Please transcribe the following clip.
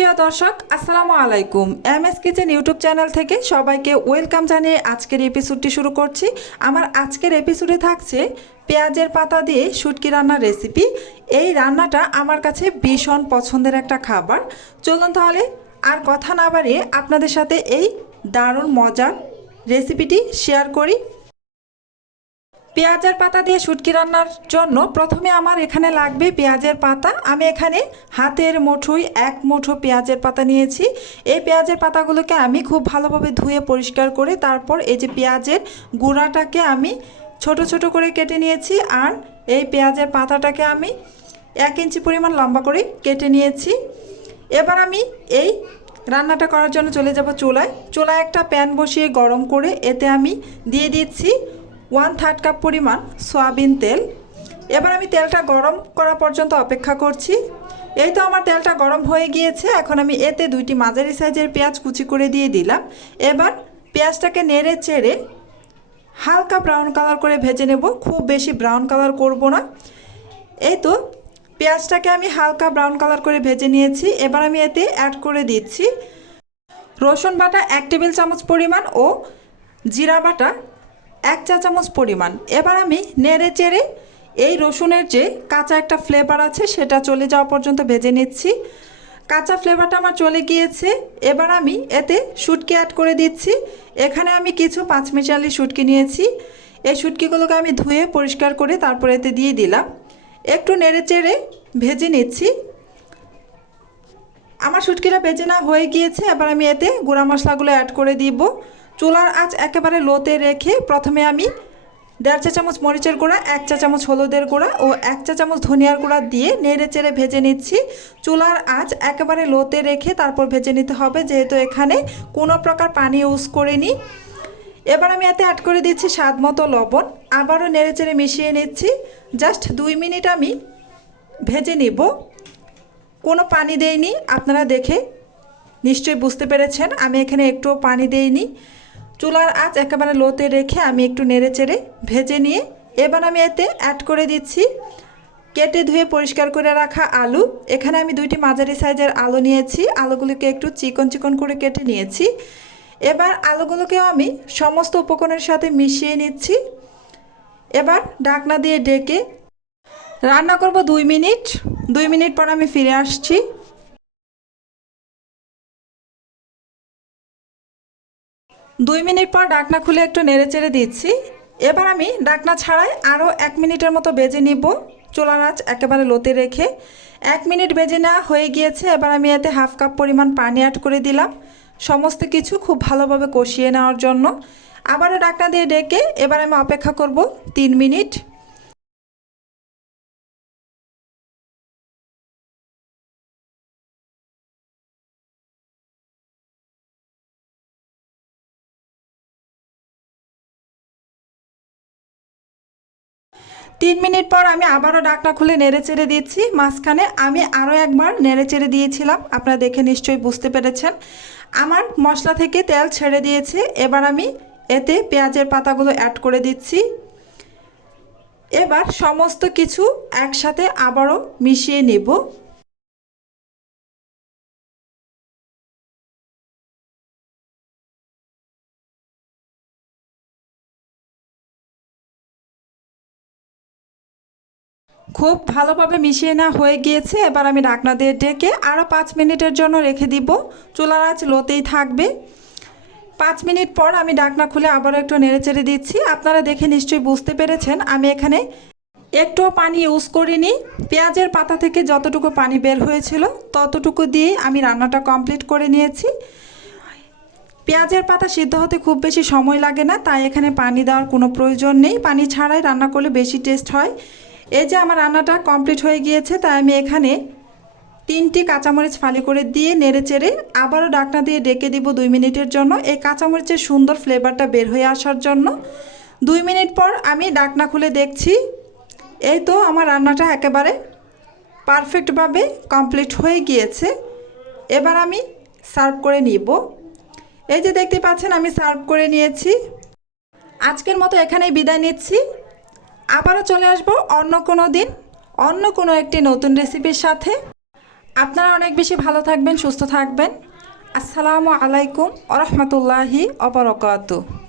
প্রিয় দর্শক আসসালামু আলাইকুম। এমএস কিচেন ইউটিউব চ্যানেল থেকে সবাইকে ওয়েলকাম জানিয়ে আজকের এপিসোডটি শুরু করছি। আমার আজকের এপিসোডে থাকছে পেঁয়াজের পাতা দিয়ে শুটকি রান্নার রেসিপি। এই রান্নাটা আমার কাছে ভীষণ পছন্দের একটা খাবার। চলুন তাহলে আর কথা না বাড়িয়ে আপনাদের সাথে এই দারুণ মজার রেসিপিটি শেয়ার করি। পেঁয়াজের পাতা দিয়ে শুটকি রান্নার জন্য প্রথমে আমার এখানে লাগবে পেঁয়াজের পাতা। আমি এখানে হাতের মুঠোয় এক মুঠো পেঁয়াজের পাতা নিয়েছি। এই পেঁয়াজের পাতাগুলোকে আমি খুব ভালোভাবে ধুয়ে পরিষ্কার করে তারপর এই যে পেঁয়াজের গুঁড়াটাকে আমি ছোট ছোট করে কেটে নিয়েছি। আর এই পেঁয়াজের পাতাটাকে আমি 1 ইঞ্চি পরিমাণ লম্বা করে কেটে নিয়েছি। এবার আমি এই রান্নাটা করার জন্য চলে যাব চুলায় একটা প্যান বসিয়ে গরম করে এতে আমি দিয়ে দিচ্ছি 1/3 কাপ পরিমাণ সয়াবিন তেল। এবার আমি তেলটা গরম করা পর্যন্ত অপেক্ষা করছি। এই তো আমার তেলটা গরম হয়ে গিয়েছে। এখন আমি এতে 2টি মাঝারি সাইজের পেঁয়াজ কুচি করে দিয়ে দিলাম। এবার পেঁয়াজটাকে নেড়ে চেড়ে হালকা ব্রাউন কালার করে ভেজে নেব, খুব বেশি ব্রাউন কালার করব না। এই তো পেঁয়াজটাকে আমি হালকা ব্রাউন কালার করে ভেজে নিয়েছি। এবার আমি এতে অ্যাড করে দিচ্ছি রসুন বাটা 1 টেবিল চামচ পরিমাণ ও জিরা বাটা 1 চা চামচ পরিমাণ। এবার আমি নেড়ে চেড়ে এই রসুনের যে কাঁচা একটা ফ্লেভার আছে সেটা চলে যাওয়া পর্যন্ত ভেজে নিচ্ছি। কাঁচা ফ্লেভারটা আমার চলে গিয়েছে। এবার আমি এতে শুটকি অ্যাড করে দিচ্ছি। এখানে আমি কিছু 5 মিশালি শুটকি নিয়েছি। এই শুটকিগুলোকে আমি ধুয়ে পরিষ্কার করে তারপর এতে দিয়ে দিলাম। একটু নেড়ে চেড়ে ভেজে নিচ্ছি। আমার শুটকিটা ভেজে না হয়ে গিয়েছে। এবার আমি এতে গুঁড়া মশলাগুলো অ্যাড করে দিব। চুলার আঁচ একেবারে লোতে রেখে প্রথমে আমি 1.5 চা চামচ মরিচের গুঁড়া, 1 চা চামচ হলুদের গুঁড়া ও 1 চা চামচ ধনিয়ার গুঁড়া দিয়ে নেড়ে চেড়ে ভেজে নিচ্ছি। চুলার আঁচ একেবারে লোতে রেখে তারপর ভেজে নিতে হবে, যেহেতু এখানে কোনো প্রকার পানি ইউজ করিনি। এবার আমি এতে অ্যাড করে দিচ্ছি স্বাদ মতো লবণ। আবারও নেড়ে চেড়ে মিশিয়ে নিচ্ছি। জাস্ট 2 মিনিট আমি ভেজে নিব, কোনো পানি দেইনি। আপনারা দেখে নিশ্চয়ই বুঝতে পেরেছেন আমি এখানে একটুও পানি দেইনি। চুলার আঁচ একেবারে লোতে রেখে আমি একটু নেড়ে চেড়ে ভেজে নিয়ে এবার আমি এতে অ্যাড করে দিচ্ছি কেটে ধুয়ে পরিষ্কার করে রাখা আলু। এখানে আমি 2টি মাঝারি সাইজের আলু নিয়েছি। আলুগুলোকে একটু চিকন চিকন করে কেটে নিয়েছি। এবার আলুগুলোকেও আমি সমস্ত উপকরণের সাথে মিশিয়ে নিচ্ছি। এবার ঢাকনা দিয়ে ঢেকে রান্না করব 2 মিনিট। 2 মিনিট পর আমি ফিরে আসছি। 2 মিনিট পর ঢাকনা খুলে একটু নেড়ে চেড়ে দিচ্ছি। এবার আমি ঢাকনা ছাড়াই আরও 1 মিনিটের মতো ভেজে নিব, চুলার আঁচ একেবারে লোতে রেখে। 1 মিনিট ভেজে নেওয়া হয়ে গিয়েছে। এবার আমি এতে 1/2 কাপ পরিমাণ পানি অ্যাড করে দিলাম সমস্ত কিছু খুব ভালোভাবে কষিয়ে নেওয়ার জন্য। আবারও ঢাকনা দিয়ে ঢেকে এবার আমি অপেক্ষা করব 3 মিনিট। তিন মিনিট পর আমি আবারও ঢাকনা খুলে নেড়ে চেড়ে দিচ্ছি। মাঝখানে আমি আরও একবার নেড়ে চেড়ে দিয়েছিলাম, আপনারা দেখে নিশ্চয়ই বুঝতে পেরেছেন। আমার মশলা থেকে তেল ছেড়ে দিয়েছে। এবার আমি এতে পেঁয়াজের পাতাগুলো অ্যাড করে দিচ্ছি। এবার সমস্ত কিছু একসাথে আবারও মিশিয়ে নেব। খুব ভালোভাবে মিশিয়ে নেওয়া হয়ে গিয়েছে। এবার আমি ঢাকনা দিয়ে ঢেকে আরও 5 মিনিটের জন্য রেখে দিব। চুলার আঁচ লোতেই থাকবে। 5 মিনিট পর আমি ঢাকনা খুলে আবারও একটু নেড়ে চেড়ে দিচ্ছি। আপনারা দেখে নিশ্চয়ই বুঝতে পেরেছেন আমি এখানে একটুও পানি ইউজ করিনি। পেঁয়াজের পাতা থেকে যতটুকু পানি বের হয়েছিল ততটুকু দিয়ে আমি রান্নাটা কমপ্লিট করে নিয়েছি। পেঁয়াজের পাতা সিদ্ধ হতে খুব বেশি সময় লাগে না, তাই এখানে পানি দেওয়ার কোনো প্রয়োজন নেই। পানি ছাড়াই রান্না করলে বেশি টেস্ট হয়। এই যে আমার রান্নাটা কমপ্লিট হয়ে গিয়েছে, তাই আমি এখানে 3টি কাঁচামরিচ ফালি করে দিয়ে নেড়ে চেড়ে আবারও ঢাকনা দিয়ে ডেকে দিব 2 মিনিটের জন্য, এই কাঁচামরিচের সুন্দর ফ্লেভারটা বের হয়ে আসার জন্য। 2 মিনিট পর আমি ঢাকনা খুলে দেখছি। এই তো আমার রান্নাটা একেবারে পারফেক্টভাবে কমপ্লিট হয়ে গিয়েছে। এবার আমি সার্ভ করে নিব। এই যে দেখতে পাচ্ছেন আমি সার্ভ করে নিয়েছি। আজকের মতো এখানেই বিদায় নিচ্ছি। আবারও চলে আসবো অন্য কোনো দিন অন্য কোনো একটি নতুন রেসিপির সাথে। আপনারা অনেক বেশি ভালো থাকবেন, সুস্থ থাকবেন। আসসালামু আলাইকুম ওয়া রাহমাতুল্লাহি ওয়া বারাকাতুহু।